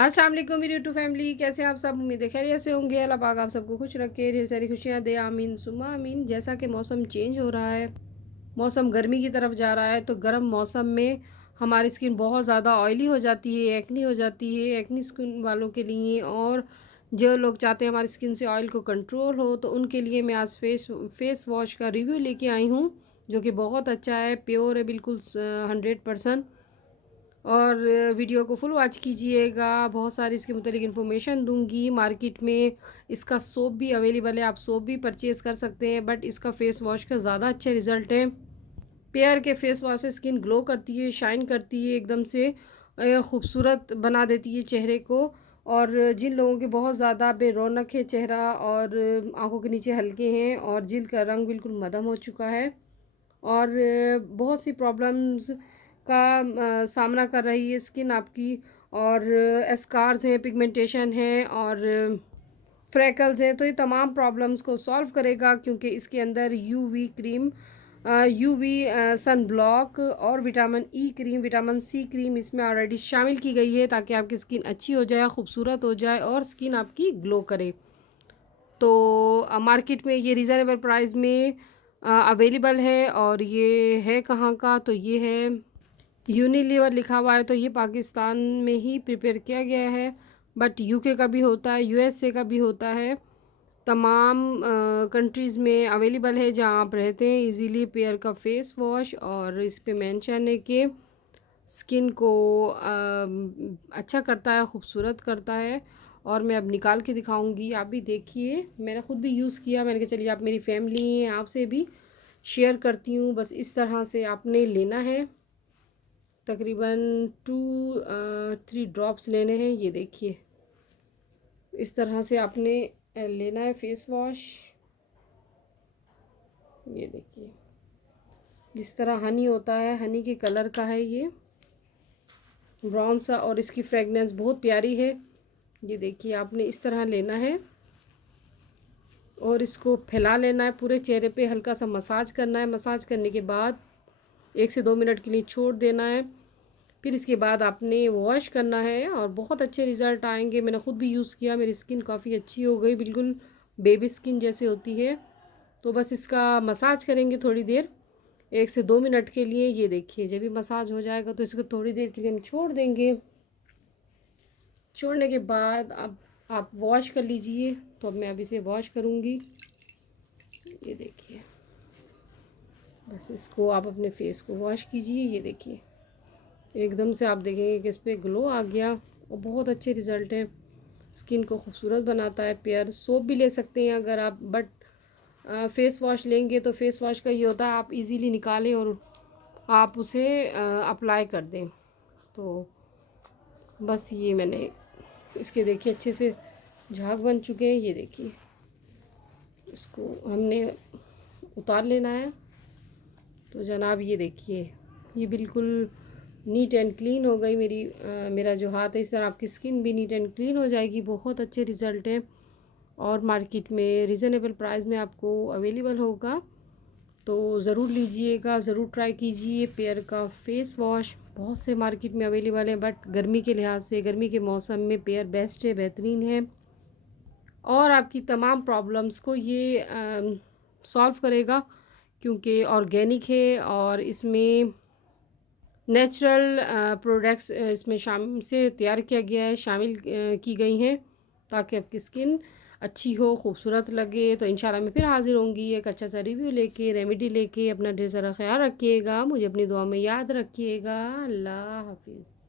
अस्सलाम वालेकुम मेरी यूट्यूब फैमिली, कैसे हैं आप सब? उम्मीद है खैरियत से होंगे। अल्लाह पाक आप सबको खुश रखे, ढेर सारी खुशियाँ दे, आमीन सुम्मा आमीन। जैसा कि मौसम चेंज हो रहा है, मौसम गर्मी की तरफ जा रहा है, तो गर्म मौसम में हमारी स्किन बहुत ज़्यादा ऑयली हो जाती है, एक्नी हो जाती है। एक्नी स्किन वालों के लिए और जो लोग चाहते हैं हमारी स्किन से ऑयल को कंट्रोल हो, तो उनके लिए मैं आज फेस वॉश का रिव्यू लेके आई हूँ, जो कि बहुत अच्छा है, प्योर है, बिल्कुल 100%। और वीडियो को फुल वॉच कीजिएगा, बहुत सारी इसके मुतालिक इन्फॉर्मेशन दूंगी। मार्केट में इसका सोप भी अवेलेबल है, आप सोप भी परचेज़ कर सकते हैं, बट इसका फेस वॉश का ज़्यादा अच्छे रिज़ल्ट है। पेयर के फेस वॉश से स्किन ग्लो करती है, शाइन करती है, एकदम से खूबसूरत बना देती है चेहरे को। और जिन लोगों के बहुत ज़्यादा बेरौनक है चेहरा और आंखों के नीचे हल्के हैं और जिल्द का रंग बिल्कुल मदम हो चुका है और बहुत सी प्रॉब्लम्स का सामना कर रही है स्किन आपकी, और स्कार्स हैं, पिगमेंटेशन है और फ्रैकल्स हैं, तो ये तमाम प्रॉब्लम्स को सॉल्व करेगा, क्योंकि इसके अंदर UV cream, UV sun block और vitamin E cream, vitamin C cream इसमें ऑलरेडी शामिल की गई है, ताकि आपकी स्किन अच्छी हो जाए, खूबसूरत हो जाए और स्किन आपकी ग्लो करे। तो मार्केट में ये रीज़नेबल प्राइस में अवेलेबल है। और ये है कहाँ का? तो ये है यूनिलीवर लिखा हुआ है, तो ये पाकिस्तान में ही प्रिपेयर किया गया है, बट यूके का भी होता है, यूएसए का भी होता है, तमाम कंट्रीज़ में अवेलेबल है जहाँ आप रहते हैं। इजीली पेयर का फेस वॉश, और इस पे मेंशन है कि स्किन को अच्छा करता है, खूबसूरत करता है। और मैं अब निकाल के दिखाऊंगी, आप भी देखिए। मैंने ख़ुद भी यूज़ किया, मैंने कहा चलिए आप मेरी फैमिली हैं, आपसे भी शेयर करती हूँ। बस इस तरह से आपने लेना है, तकरीबन 2-3 ड्रॉप्स लेने हैं। ये देखिए, इस तरह से आपने लेना है फेस वॉश। ये देखिए, जिस तरह हनी होता है, हनी के कलर का है ये, ब्राउन सा, और इसकी फ्रेगनेंस बहुत प्यारी है। ये देखिए, आपने इस तरह लेना है और इसको फैला लेना है पूरे चेहरे पे, हल्का सा मसाज करना है। मसाज करने के बाद 1 से 2 मिनट के लिए छोड़ देना है, फिर इसके बाद आपने वॉश करना है और बहुत अच्छे रिज़ल्ट आएंगे। मैंने ख़ुद भी यूज़ किया, मेरी स्किन काफ़ी अच्छी हो गई, बिल्कुल बेबी स्किन जैसे होती है। तो बस इसका मसाज करेंगे थोड़ी देर, 1 से 2 मिनट के लिए। ये देखिए, जब भी मसाज हो जाएगा तो इसको थोड़ी देर के लिए हम छोड़ देंगे। छोड़ने के बाद अब आप वॉश कर लीजिए। तो अब मैं अब इसे वॉश करूँगी। ये देखिए, बस इसको आप अपने फेस को वॉश कीजिए। ये देखिए, एकदम से आप देखेंगे कि इस पर ग्लो आ गया और बहुत अच्छे रिज़ल्ट हैं। स्किन को खूबसूरत बनाता है। पेयर सोप भी ले सकते हैं अगर आप, बट फेस वॉश लेंगे तो फेस वॉश का ये होता है, आप इजीली निकालें और आप उसे अप्लाई कर दें। तो बस ये मैंने इसके देखिए अच्छे से झाग बन चुके हैं। ये देखिए, इसको हमने उतार लेना है। तो जनाब ये देखिए, ये बिल्कुल नीट एंड क्लीन हो गई मेरा जो हाथ है। इस तरह आपकी स्किन भी नीट एंड क्लीन हो जाएगी। बहुत अच्छे रिज़ल्ट हैं और मार्केट में रिज़नेबल प्राइस में आपको अवेलेबल होगा। तो ज़रूर लीजिएगा, ज़रूर ट्राई कीजिए। पेयर का फेस वॉश बहुत से मार्केट में अवेलेबल है, बट गर्मी के लिहाज से, गर्मी के मौसम में पेयर बेस्ट है, बेहतरीन है और आपकी तमाम प्रॉब्लम्स को ये सॉल्व करेगा, क्योंकि ऑर्गेनिक है और इसमें नेचुरल प्रोडक्ट्स इसमें शामिल से तैयार किया गया है, शामिल की गई हैं, ताकि आपकी स्किन अच्छी हो, खूबसूरत लगे। तो इंशाल्लाह मैं फिर हाज़िर होंगी एक अच्छा सा रिव्यू लेके, रेमेडी लेके। अपना ढेर सारा ख्याल रखिएगा, मुझे अपनी दुआ में याद रखिएगा। अल्लाह हाफिज़।